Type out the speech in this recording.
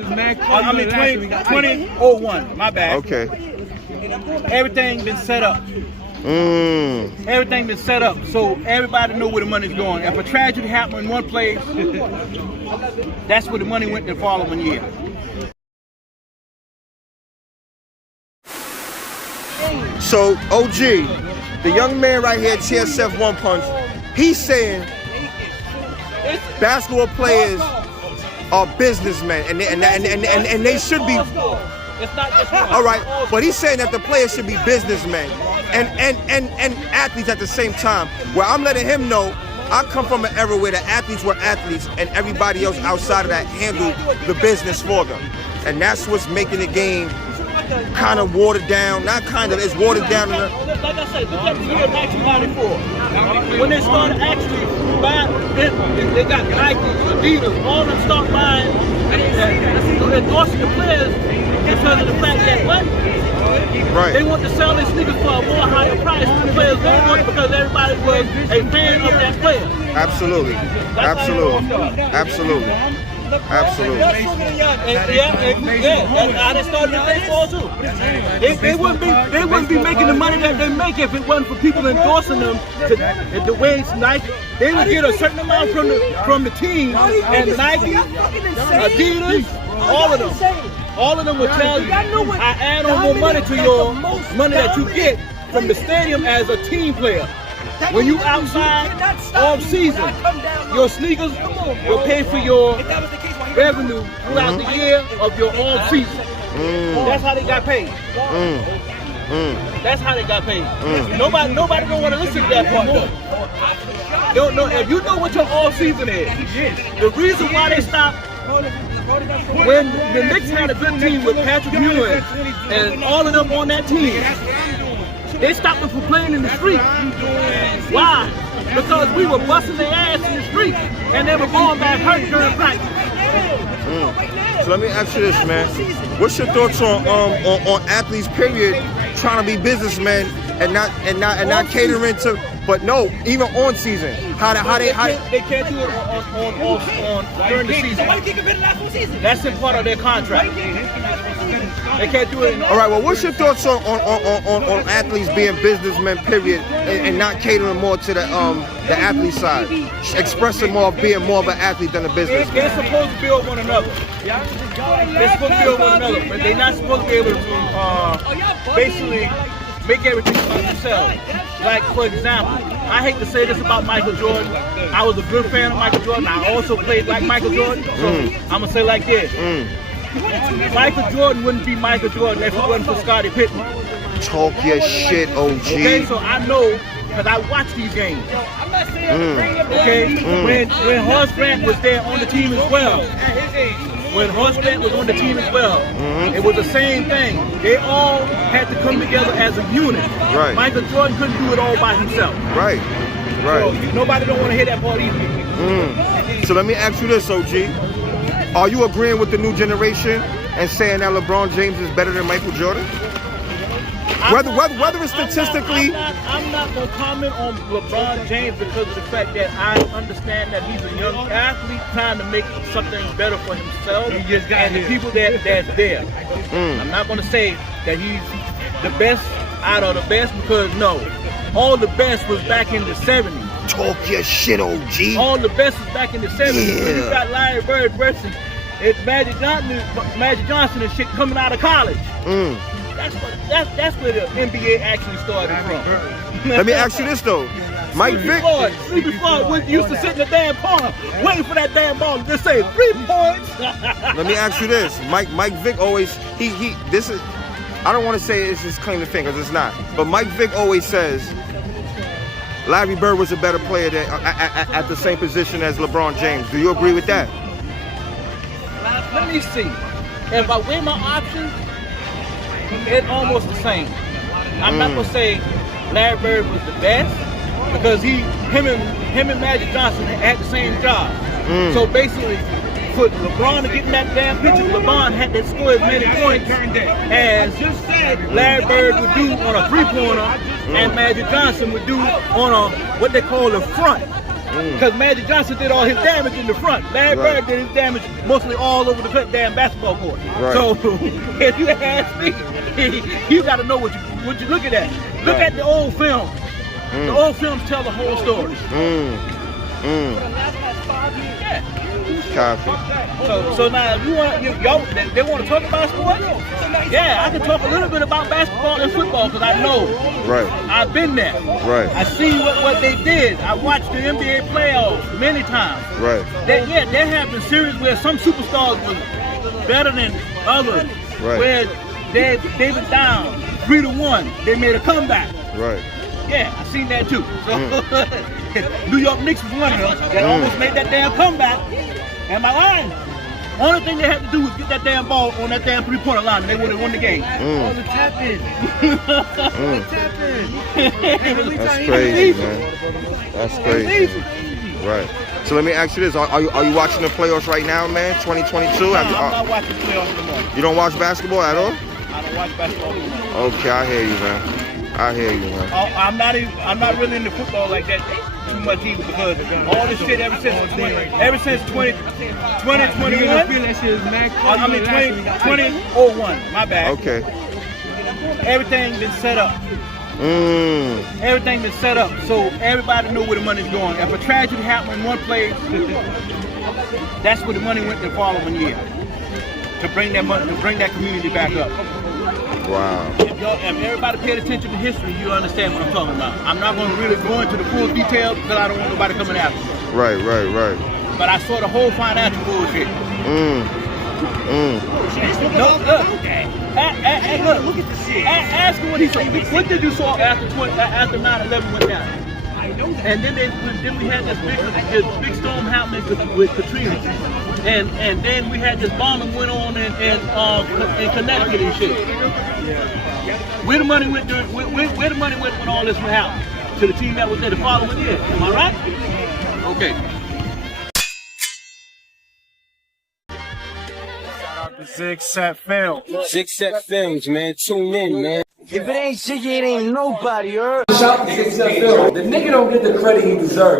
I mean 2001. My bad. Okay. Everything been set up. Everything been set up so everybody know where the money's going. If a tragedy happened in one place, that's where the money went the following year. So, OG, the young man right here, TSF One Punch, he's saying basketball players are businessmen, and they should be. It's not just one. All right, but he's saying that the players should be businessmen and athletes at the same time. Where I'm letting him know, I come from an era where the athletes were athletes and everybody else outside of that handled the business for them. And that's what's making the game kind of watered down. Not kind of, it's watered down. Like I said, look at the year 1994. When they started actually buying, they got Nike, Adidas, all of them start buying and endorsing the players because of the fact that they want to sell their sneakers for a more higher price than the players don't want because everybody was a fan of that player. Absolutely. Absolutely. Absolutely. Absolutely. That's how they started in baseball too. They wouldn't be making the money that they make if it wasn't for people endorsing them the way it's Nike. They would get a certain amount from the team, and Nike, Adidas, all of them. All of them will tell you, I add on more money to your money that you get from the stadium as a team player. When you outside all season, your sneakers will pay for your revenue throughout the year of your all season. That's how they got paid. That's how they got paid. Nobody don't want to listen to that part more. If you know what your all season is, the reason why they stopped when the Knicks had a good team with Patrick Ewing and all of them on that team, they stopped them from playing in the street. Why? Because we were busting their ass in the street and they were going back hurt during practice. So let me ask you this, man. What's your thoughts on athletes, period, trying to be businessmen and not catering to, but no, even on season. How they can't do it on during the season. That's in part of their contract. They can't do it. All right. Well, what's your thoughts on athletes being businessmen, period, and not catering more to the athlete side, expressing more of being more of an athlete than a businessman? They're supposed to build one another. They're supposed to build one another, but they're not supposed to be able to basically make everything about themselves. Like, for example, I hate to say this about Michael Jordan. I was a good fan of Michael Jordan. I also played like Michael Jordan. So I'm going to say like this. Michael Jordan wouldn't be Michael Jordan if it wasn't for Scottie Pippen. Talk your shit, OG. Okay, so I know because I watch these games. Okay, when Horace Grant was there on the team as well. When Horace Grant was on the team as well, it was the same thing. They all had to come together as a unit. Right. Michael Jordan couldn't do it all by himself. Right. Right. So nobody don't want to hear that part either. So let me ask you this, OG. Are you agreeing with the new generation and saying that LeBron James is better than Michael Jordan? Whether it's statistically... I'm not going to comment on LeBron James because of the fact that I understand that he's a young athlete trying to make something better for himself and the people that's there. I'm not going to say that he's the best out of the best because no. All the best was back in the 70s. Talk your shit, OG. All the best was back in the 70s. Yeah. You got Larry Bird versus Magic Johnson and shit coming out of college. That's where the NBA actually started from. Let me ask you this though. Mike Vick used to sit in the damn corner waiting for that damn ball to just say 3 points. Let me ask you this. Mike Vick always this is, I don't want to say it's his claim to fame because it's not. But Mike Vick always says Larry Bird was a better player at the same position as LeBron James. Do you agree with that? Let me see. If I weigh my options, it's almost the same. I'm not gonna say Larry Bird was the best because him and Magic Johnson had the same job. So basically, for LeBron to get in that damn picture, LeBron had to score as many points as Larry Bird would do on a 3-pointer and Magic Johnson would do on a what they call a front. Because Magic Johnson did all his damage in the front. Larry Bird did his damage mostly all over the damn basketball court. Right. So if you ask me, you got to know what you're looking at. Look at the old films. The old films tell the whole story. Yeah. Copy. So now, if you want, they want to talk about sports? Yeah, I can talk a little bit about basketball and football because I know. Right. I've been there. Right. I see what they did. I watched the NBA playoffs many times. Right. There have been series where some superstars was better than others. Right. Where they were down 3-1. They made a comeback. Right. Yeah, I seen that too. So New York Knicks was one of them that almost made that damn comeback. Am I lying? Only thing they had to do was get that damn ball on that damn three-pointer line, and they would have won the game. Oh, the tap-in. That's crazy, man. That's crazy. Right. So let me ask you this: Are you watching the playoffs right now, man? 2022. No, I'm not watching playoffs anymore. You don't watch basketball at all? I don't watch basketball anymore. Okay, I hear you, man. I hear you, man. I'm not really into football like that too much either because all this shit ever since 2021. I mean 2001. My bad. Okay. Everything been set up. Everything been set up so everybody know where the money's going. If a tragedy happened in one place, that's where the money went the following year to bring that money, to bring that community back up. Wow. If everybody paid attention to history, you understand what I'm talking about. I'm not going to really go into the full details because I don't want nobody coming after me. Right. But I saw the whole financial bullshit. No, look at this shit. Ask him what he saw. What did you saw after 9/11 went down? And then we had this big storm happening with Katrina, and then we had this bombing went on in Connecticut and shit. Where the money went where the money went when all this went happen? To the team that was there the following year. Am I right? Okay. Zig Set Film. Zig Set Films, man. Tune in, man. If it ain't Ziggy, it ain't nobody, heard? Shout out to Zig Set Film. The nigga don't get the credit he deserves.